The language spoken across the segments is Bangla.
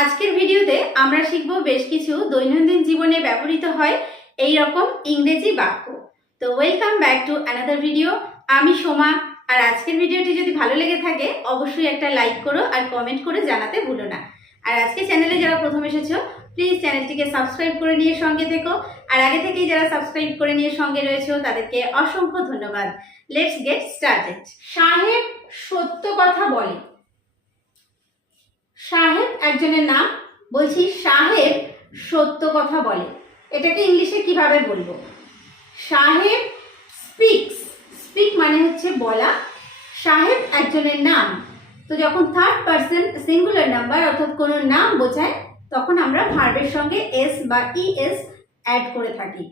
আজকের ভিডিওতে আমরা শিখব বেশ কিছু দৈনন্দিন জীবনে ব্যবহৃত হয় এই রকম ইংরেজি বাক্য। তো welcome back to another video. আমি সোমা। আর আজকের ভিডিওটি যদি ভালো লেগে থাকে অবশ্যই একটা লাইক করো আর কমেন্ট করে জানাতে ভুলো না। আর আজকে চ্যানেলে যারা প্রথম এসেছো প্লিজ চ্যানেলটিকে সাবস্ক্রাইব করে নিয়ে সঙ্গে থেকো। আর আগে থেকেই যারা সাবস্ক্রাইব করে নিয়ে সঙ্গে রয়েছো তাদেরকে অসংখ্য ধন্যবাদ। Let's get started. সাহেব সত্য কথা বলে। সাহেব একজনের নাম, বলছি সাহেব সত্য কথা বলে। এটাকে ইংলিশে কিভাবে বলবো? সাহেব স্পিক্স। স্পিক মানে হচ্ছে বলা। সাহেব একজনের নাম, তো যখন থার্ড পারসন সিঙ্গুলার নাম্বার অর্থাৎ কোনো নাম বোঝায় তখন আমরা ভার্বের সঙ্গে এস বা ইএস অ্যাড করে থাকি।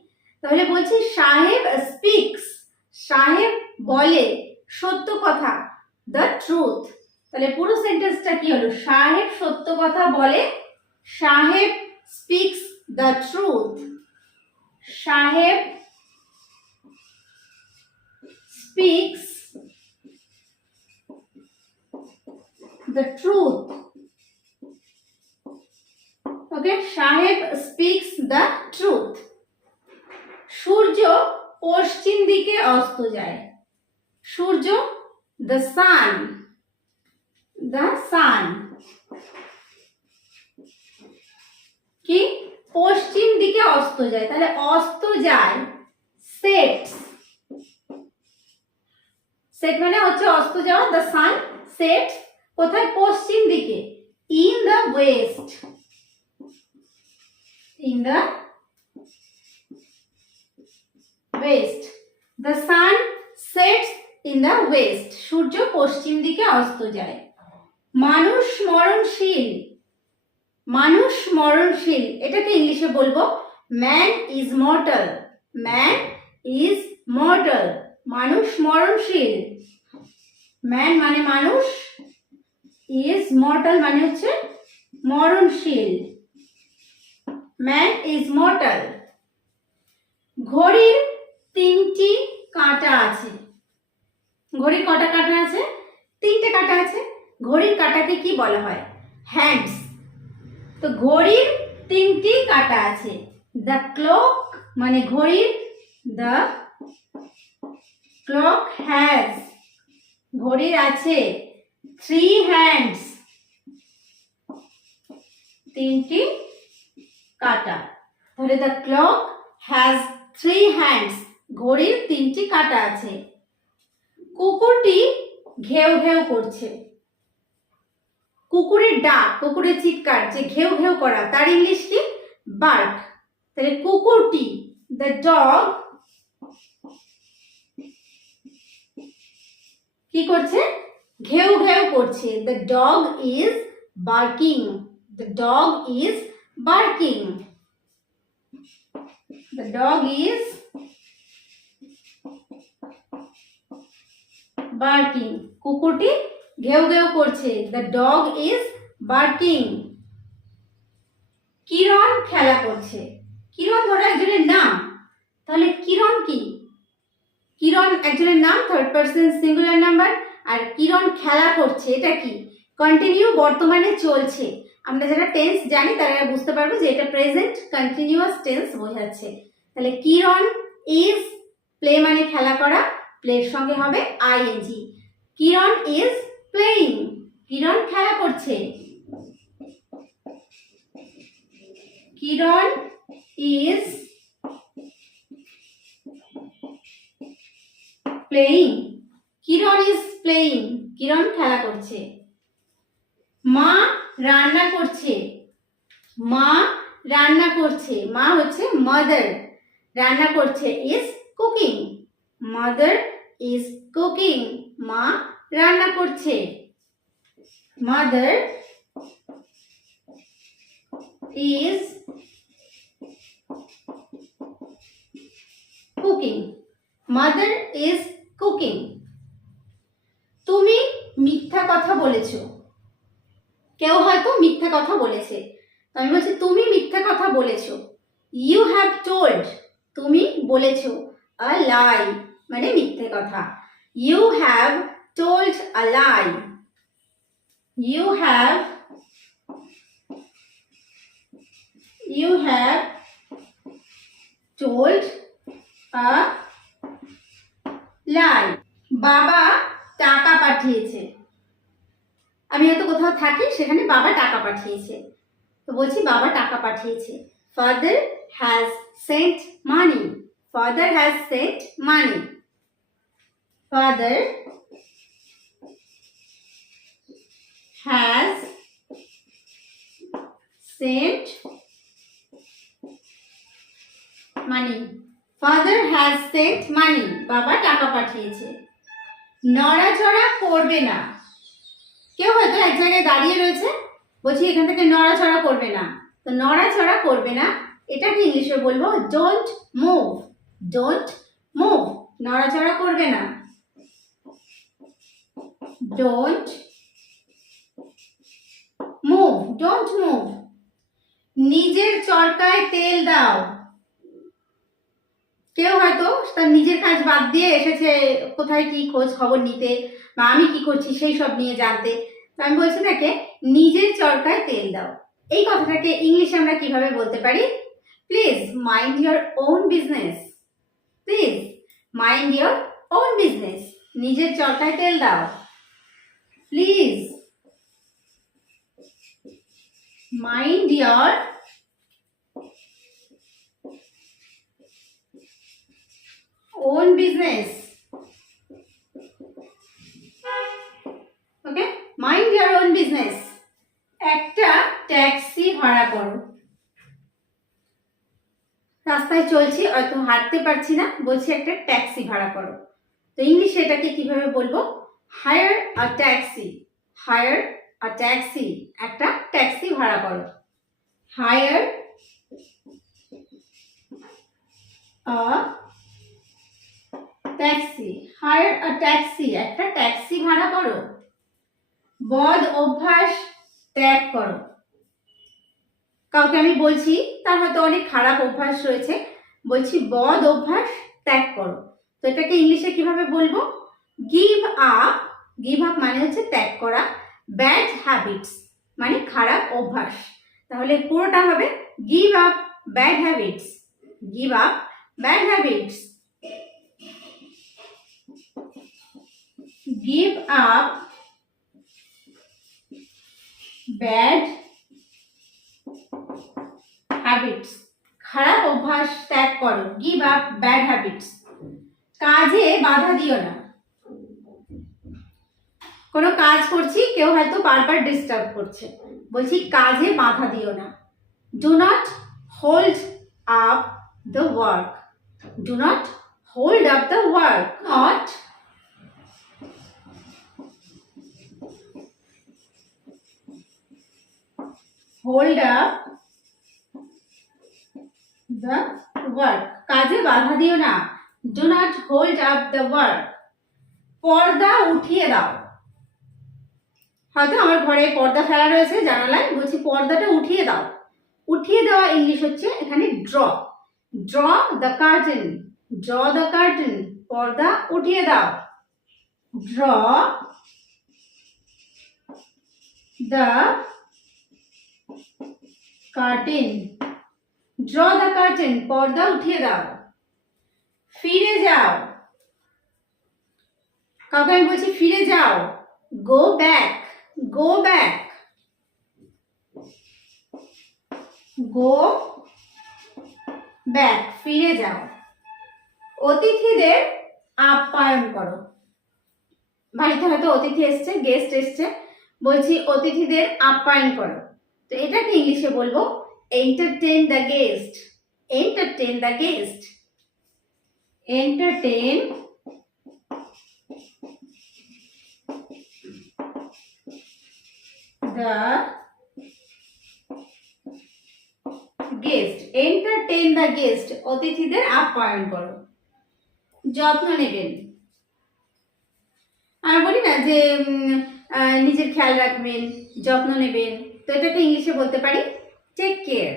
তাহলে বলছি সাহেব স্পিক্স, সাহেব বলে সত্য কথা, দ্য ট্রুথ। তাহলে পুরো সেন্টেন্সটা কি হলো? সাহেব সত্য কথা বলে, সাহেব স্পিক্স দ্য ট্রুথ। সাহেব স্পিক্স দ্য ট্রুথ। ওকে, সাহেব স্পিক্স দ্য ট্রুথ। সূর্য পশ্চিম দিকে অস্ত যায়। সূর্য, দ্য সান, দ্য সান কি পশ্চিম দিকে অস্ত যায়, তাহলে অস্ত যায় সেটস। সেট মানে হচ্ছে অস্ত যাওয়া। দ্য সান সেটস কোথায়? পশ্চিম দিকে। In the west, in the west. The sun sets in the west. সূর্য পশ্চিম দিকে অস্ত যায়। মানুষ মরণশীল। মানুষ মরণশীল, এটাকে ইংলিশে বলবো man is mortal. Man is mortal, মানুষ মরণশীল। ম্যান মানে মানুষ, ইজ মর্টাল মানে হচ্ছে মরণশীল। Man is mortal. ঘড়ির 3টি কাঁটা আছে। ঘড়ির কটা কাঁটা আছে? 3টে কাঁটা আছে। ঘড়ির কাঁটাকে কি বলা হয়? হ্যান্ডস। তো ঘড়ির 3টি কাঁটা আছে। দ্য ক্লক মানে ঘড়ির, দ্য ক্লক হ্যাজ, ঘড়ির আছে 3 হ্যান্ডস, 3টি কাঁটা। তাহলে দ্য ক্লক হ্যাজ 3 হ্যান্ডস, ঘড়ির 3টি কাঁটা আছে। কুকুরটি ঘেউ ঘেউ করছে। কুকুরের ডাক, কুকুরের চিৎকার, যে ঘেউ ঘেউ করা, তার ইংলিশ কি? বার্ক। তাহলে কুকুরটি, দ্য ডগ, কি করছে? ঘেউ ঘেউ করছে। The dog is barking, the dog is barking, the dog is barking. কুকুরটি ঘেউ ঘেউ করছে, the dog is barking. Kiran খেলা করছে। কিরণ ধরো একজনের নাম, তাহলে কিরণ কি? কিরণ একজনের নাম, থার্ড পারসন সিঙ্গুলার নাম্বার। আর কিরণ খেলা করছে, এটা কি? কন্টিনিউ, বর্তমানে চলছে। আমরা যারা টেন্স জানি তারা বুঝতে পারবো যে এটা প্রেজেন্ট কন্টিনিউয়াস টেন্স বোঝাচ্ছে। তাহলে কিরণ ইজ, প্লে মানে খেলা করা, প্লের সঙ্গে হবে ING. Kiran is playing, Kiran খেলা করছে। Kiran is playing, Kiran is playing, Kiran খেলা করছে। মা রান্না করছে। মা রান্না করছে, মা হচ্ছে মাদার, রান্না করছে is cooking, mother is cooking, মা রান্না করছে। Mother is cooking, mother is cooking. তুমি মিথ্যা কথা বলেছো। কেউ হয়তো মিথ্যা কথা বলেছে, তো আমি বলছি তুমি মিথ্যা কথা বলেছো। ইউ হ্যাভ টোল্ড, তুমি বলেছো। আ লাই মানে মিথ্যে কথা। You have told a lie, you have you have told a lie. বাবা টাকা পাঠিয়েছে। আমি হয়তো কোথাও থাকি, সেখানে বাবা টাকা পাঠিয়েছে, তো বলছি বাবা টাকা পাঠিয়েছে। Father has sent money. Father has sent money. Father has sent money. Father has sent money. বাবা টাকা পাঠিয়েছে। নড়াচড়া করবে না। কেউ হয়তো এক জায়গায় দাঁড়িয়ে রয়েছে, বলছি এখান থেকে নড়াচড়া করবে না, তো নড়াচড়া করবে না এটাকে ইংলিশে বলবো ডোন্ট মুভ। ডোন্ট মুভ, নড়াচড়া করবে না। Don't move, don't move. নিজের চরকায় তেল দাও। কেউ হয়তো তার নিজের কাজ বাদ দিয়ে এসেছে কোথায় কি খোঁজ খবর নিতে, বা আমি কি করছি সেই সব নিয়ে জানতে, তো আমি বলছি তাকে নিজের চরকায় তেল দাও। এই কথাটাকে ইংলিশে আমরা কিভাবে বলতে পারি? Please mind your own business. Please mind your own business. নিজের চরকায় তেল দাও। Please mind your own business. Okay, mind your own business. একটা ট্যাক্সি ভাড়া করো। রাস্তায় চলছি, হয়তো হাঁটতে পারছি না, বলছি একটা ট্যাক্সি ভাড়া করো, তো ইংলিশে এটাকে কিভাবে বলবো? Hire a taxi. Hire a taxi, একটা ট্যাক্সি ভাড়া করো। Hire a taxi. Hire a taxi, একটা ট্যাক্সি ভাড়া করো। বদ অভ্যাস ত্যাগ করো। কাউকে আমি বলছি তার হয়তো অনেক খারাপ অভ্যাস রয়েছে, বলছি বদ অভ্যাস ত্যাগ করো, তো এটাকে ইংলিশে কিভাবে বলবো? Give up. গিভ আপ মানে হচ্ছে ত্যাগ করা। ব্যাড হ্যাবিটস মানে খারাপ অভ্যাস, তাহলে পুরোটা হবে give up bad habits. Give up bad habits. Give up bad habits. খারাপ অভ্যাস ত্যাগ করো। Give up bad habits. কাজে বাধা দিও না। কোনো কাজ করছি, কেউ হয়তো বারবার ডিস্টার্ব করছে, বলছি কাজে বাধা দিও না। Do not hold up the work. Do not hold up the work. Not hold up the work. কাজে বাধা দিও না। Do not hold up the work. পর্দা উঠিয়ে দাও। হয়তো আমার ঘরে পর্দা ফেলা রয়েছে জানালায়, বলছি পর্দাটা উঠিয়ে দাও। উঠিয়ে দেওয়া ইংলিশ হচ্ছে এখানে draw. Draw the curtain. Draw the curtain, পর্দা উঠিয়ে দাও। Draw the curtain. Draw the curtain, পর্দা উঠিয়ে দাও। ফিরে যাও। কাউকে আমি বলছি ফিরে যাও। Go back. Go back. Go back, ফিরে যাও। অতিথিদের আপ্যায়ন করো। বাড়িতে হয়তো অতিথি এসছে, গেস্ট এসছে, বলছি অতিথিদের আপ্যায়ন করো, তো এটাকে ইংলিশে বলবো entertain the guest. Entertain the guest. Entertain the guest. Entertain the guest. অতিথিদের আপ্যায়ন করো। যত্ন নেবেন। আমি বলি না যে নিজের খেয়াল রাখবেন, যত্ন নেবেন, তো এটাকে ইংলিশে বলতে পারি take care.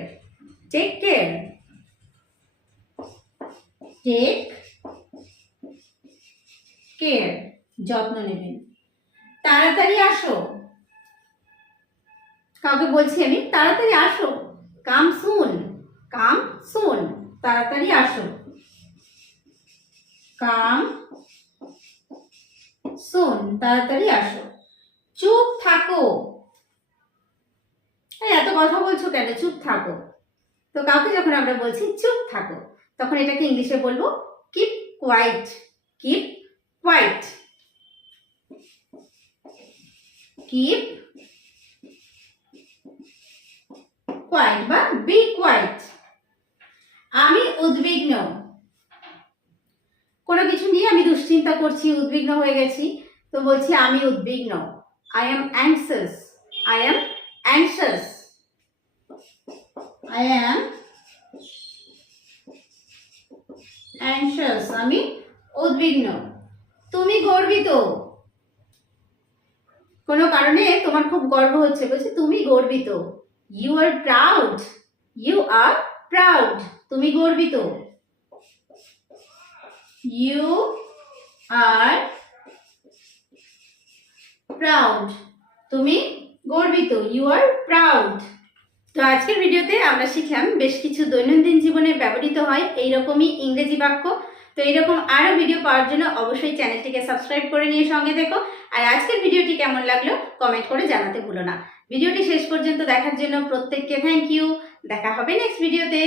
Take care. Take care, যত্ন নেবেন। তাড়াতাড়ি আসো। কাউকে বলছি আমি তাড়াতাড়ি আসো। কাম সুন। কাম সুন, তাড়াতাড়ি আসো। কাম সুন, তাড়াতাড়ি আসো। চুপ থাকো, এত কথা বলছো কেন, চুপ থাকো। তো কাউকে যখন আমরা বলছি চুপ থাকো, তখন এটাকে ইংলিশে বলবো keep quiet. Keep quiet, keep quiet বা বি কোয়াইট। আমি উদ্বিগ্ন, কোনো কিছু নিয়ে আমি দুশ্চিন্তা করছি, উদ্বিগ্ন হয়ে গেছি, তো বলছি আমি উদ্বিগ্ন। I am anxious, I am anxious, I am anxious, আমি উদ্বিগ্ন। তুমি গর্বিত, কোনো কারণে তোমার খুব গর্ব হচ্ছে, বলছে তুমি গর্বিত। You are proud, you are proud, তুমি গর্বিত। ইউ আর প্রাউড, তুমি গর্বিত, ইউ আর প্রাউড। তো আজকের ভিডিওতে আমরা শিখলাম বেশ কিছু দৈনন্দিন জীবনে ব্যবহৃত হয় এইরকমই ইংরেজি বাক্য। তো এইরকম আরও ভিডিও পাওয়ার জন্য অবশ্যই চ্যানেলটিকে সাবস্ক্রাইব করে নিয়ে সঙ্গে দেখো। আর আজকের ভিডিওটি কেমন লাগলো কমেন্ট করে জানাতে ভুলো না। ভিডিওটি শেষ পর্যন্ত দেখার জন্য প্রত্যেককে থ্যাংক ইউ। দেখা হবে নেক্সট ভিডিওতে।